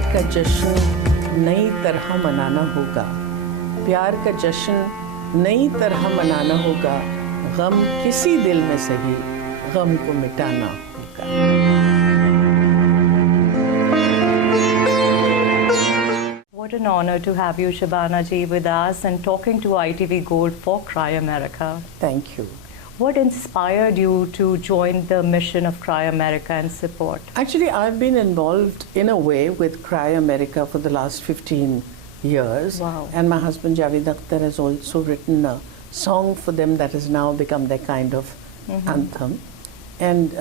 प्यार का जश्न नई तरह मनाना होगा, प्यार का जश्न नई तरह मनाना होगा, गम किसी दिल में सही गम को मिटाना होगा। What an honor to have you, Shabana ji, with us and talking to ITV Gold for Cry America. Thank you. What inspired you to join the mission of Cry America and support? Actually, I've been involved in a way with Cry America for the last 15 years. Wow. And my husband Javed Akhtar has also written a song for them that has now become their kind of anthem. And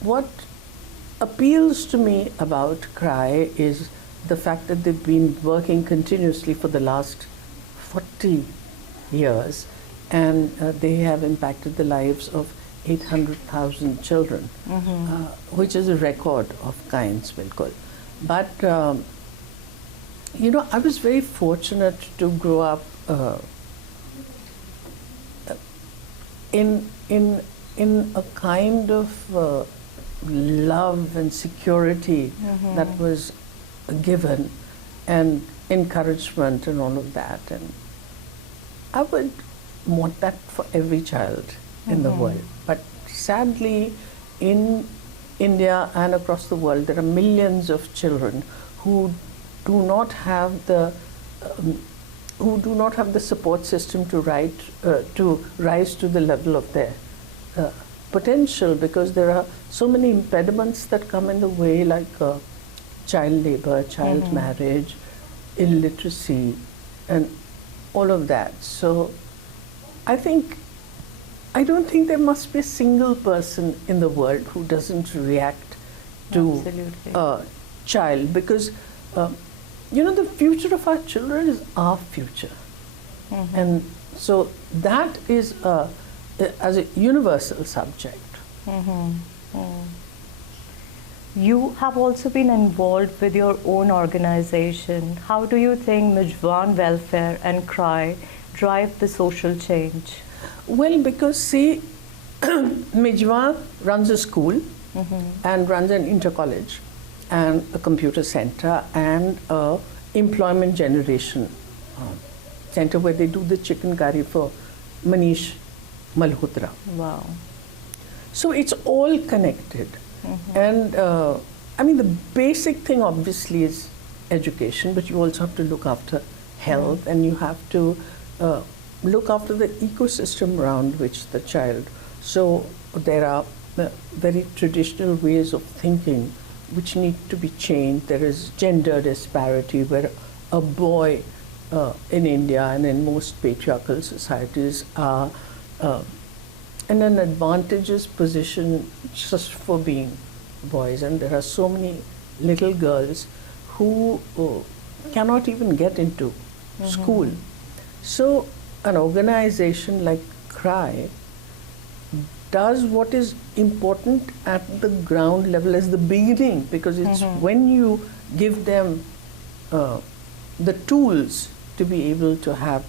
what appeals to me about Cry is the fact that they've been working continuously for the last 40 years. And they have impacted the lives of 800,000 children, which is a record of kinds, bilkul. But, you know, I was very fortunate to grow up in a kind of love and security that was given, and encouragement and all of that. And I would want that for every child in the world. But sadly, in India and across the world, there are millions of children who do not have the support system to rise to the level of their potential, because there are so many impediments that come in the way, like child labor, child marriage, illiteracy, and all of that. So I don't think there must be a single person in the world who doesn't react to a child, because you know, the future of our children is our future. And so that is as a universal subject. You have also been involved with your own organization. How do you think Mijwan Welfare and Cry drive the social change? Well, because see, Mijwan runs a school and runs an inter-college and a computer center and a employment generation center where they do the chicken curry for Manish Malhotra. Wow. So it's all connected. And I mean, the basic thing obviously is education, but you also have to look after health, and you have to look after the ecosystem around which the child. So there are very traditional ways of thinking which need to be changed. There is gender disparity, where a boy in India and in most patriarchal societies are in an advantageous position just for being boys, and there are so many little girls who cannot even get into school. So an organization like Cry does what is important at the ground level as the beginning, because it's when you give them the tools to be able to have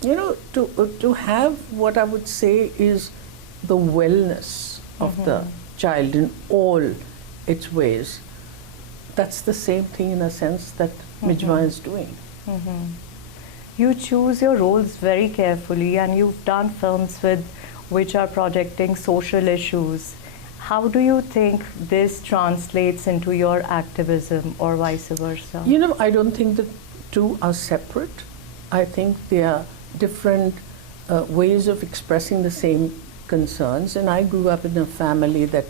you know, to have what I would say is the wellness of the child in all its ways. That's the same thing in a sense that Mijwan is doing. You choose your roles very carefully, and you've done films which are projecting social issues. How do you think this translates into your activism, or vice versa? You know, I don't think the two are separate. I think they are different ways of expressing the same concerns. And I grew up in a family that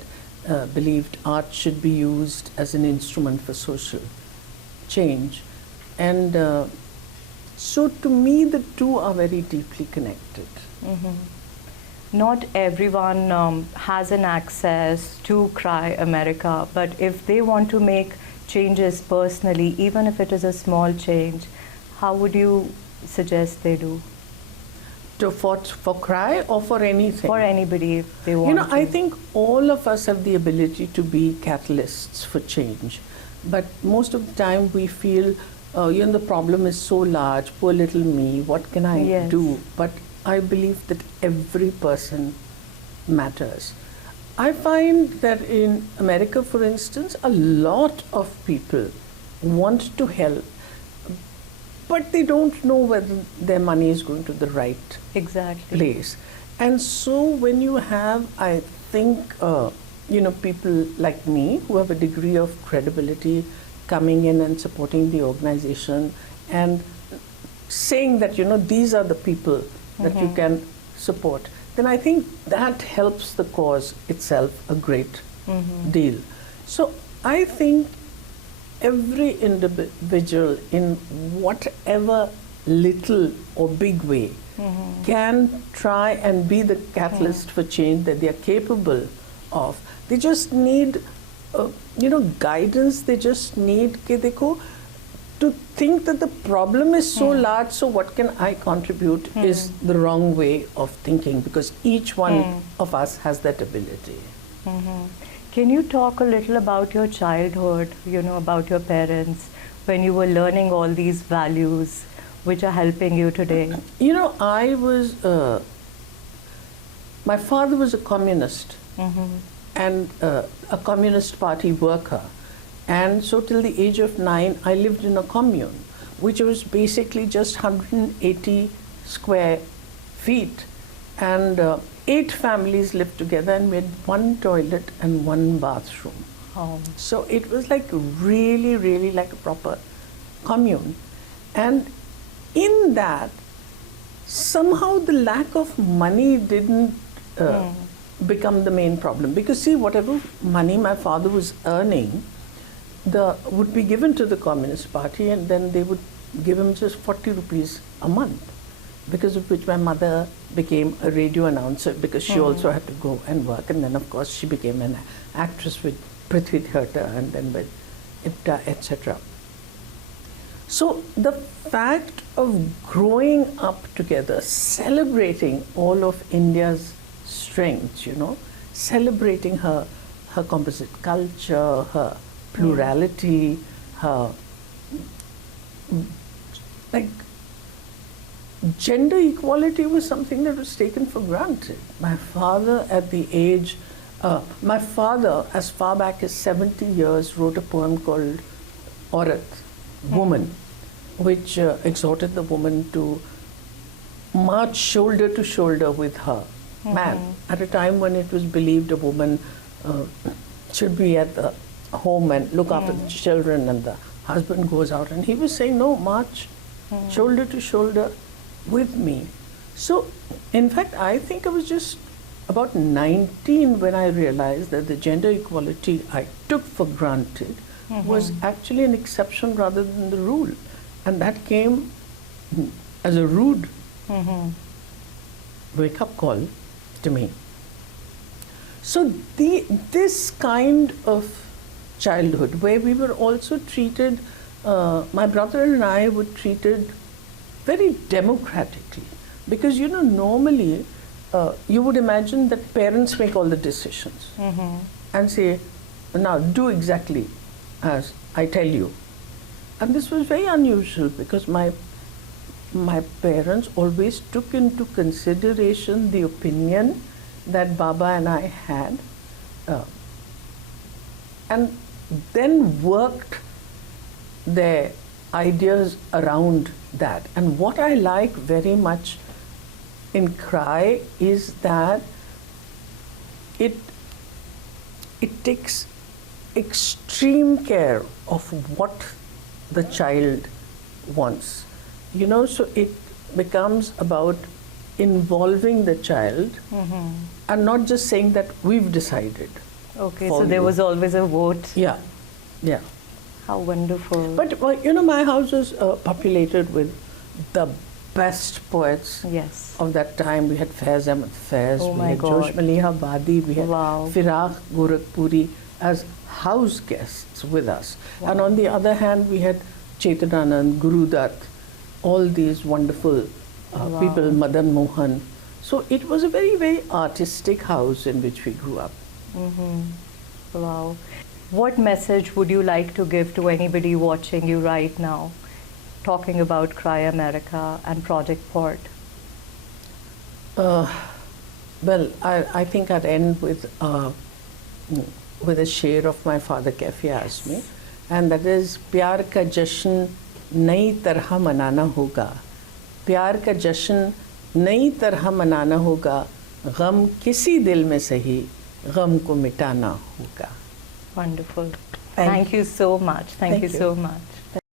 believed art should be used as an instrument for social change. And so to me, the two are very deeply connected. Not everyone has an access to Cry America, but if they want to make changes personally, even if it is a small change, how would you suggest they do? For Cry or for anything? For anybody, if they want. You know, I think all of us have the ability to be catalysts for change. But most of the time we feel, you know, the problem is so large, poor little me, what can I do? But I believe that every person matters. I find that in America, for instance, a lot of people want to help, but they don't know whether their money is going to the right Exactly. place. And so when you have, I think, people like me who have a degree of credibility coming in and supporting the organization and saying that, these are the people that you can support, then I think that helps the cause itself a great deal. So I think every individual in whatever little or big way can try and be the catalyst for change that they are capable of. They just need, guidance. They just need to think that the problem is so large, so what can I contribute is the wrong way of thinking, because each one of us has that ability. Can you talk a little about your childhood, about your parents, when you were learning all these values which are helping you today? I was, my father was a communist and a Communist Party worker. And so till the age of 9, I lived in a commune, which was basically just 180 square feet. And 8 families lived together, and we had 1 toilet and 1 bathroom. Oh. So it was like really, really like a proper commune. And in that, somehow the lack of money didn't become the main problem. Because see, whatever money my father was earning, would be given to the Communist Party, and then they would give him just 40 rupees a month, because of which my mother became a radio announcer, because she also had to go and work, and then of course she became an actress with Prithvi Theatre and then with IPTA, etc. So the fact of growing up together, celebrating all of India's strengths, celebrating her composite culture, her plurality, gender equality was something that was taken for granted. My father at the age, my father as far back as 70 years wrote a poem called Aurat, Woman, which exhorted the woman to march shoulder to shoulder with her man, at a time when it was believed a woman should be at the home and look after the children, and the husband goes out, and he was saying, no, march shoulder to shoulder with me. So in fact, I think I was just about 19 when I realized that the gender equality I took for granted was actually an exception rather than the rule, and that came as a rude wake-up call to me. So this kind of childhood, where we were also treated, my brother and I were treated very democratically, because normally you would imagine that parents make all the decisions and say, now do exactly as I tell you. And this was very unusual, because my parents always took into consideration the opinion that Baba and I had, and then worked their ideas around that. And what I like very much in CRY is that it takes extreme care of what the child wants. So it becomes about involving the child and not just saying that we've decided. Okay, so there was always a vote. Yeah, yeah. How wonderful. But my house was populated with the best poets of that time. We had Faiz Ahmed Faiz, we had Josh Maliha Badi, we had Firaq Gorakhpuri as house guests with us. And on the other hand, we had Chetananand, Guru Dutt, all these wonderful people, Madan Mohan. So it was a very, very artistic house in which we grew up. Wow. What message would you like to give to anybody watching you right now, talking about CRY America and Project Port? Well, I think I'd end with with a शेर of my father Kafi Azmi, and that is प्यार का जश्न नई तरह मनाना होगा, प्यार का जश्न नई तरह मनाना होगा, गम किसी दिल में सही गम को मिटाना होगा. Wonderful. Thank you so much. Thank you so much.